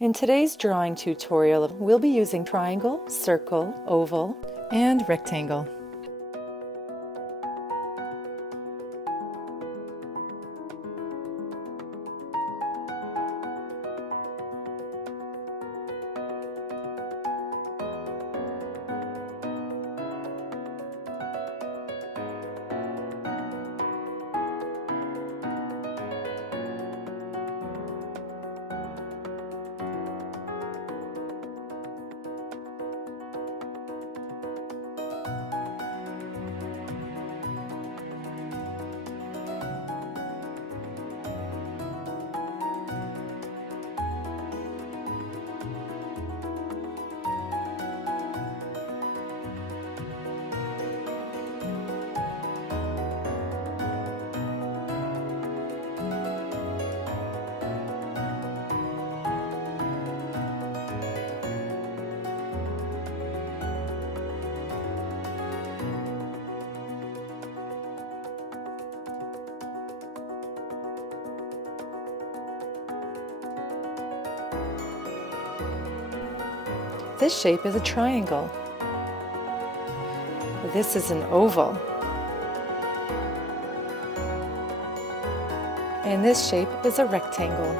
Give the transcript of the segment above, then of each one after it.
In today's drawing tutorial, we'll be using triangle, circle, oval, and rectangle. This shape is a triangle. This is an oval. And this shape is a rectangle.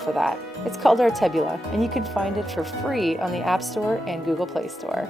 For that. It's called our tabula, and you can find it for free on the App Store and Google Play Store.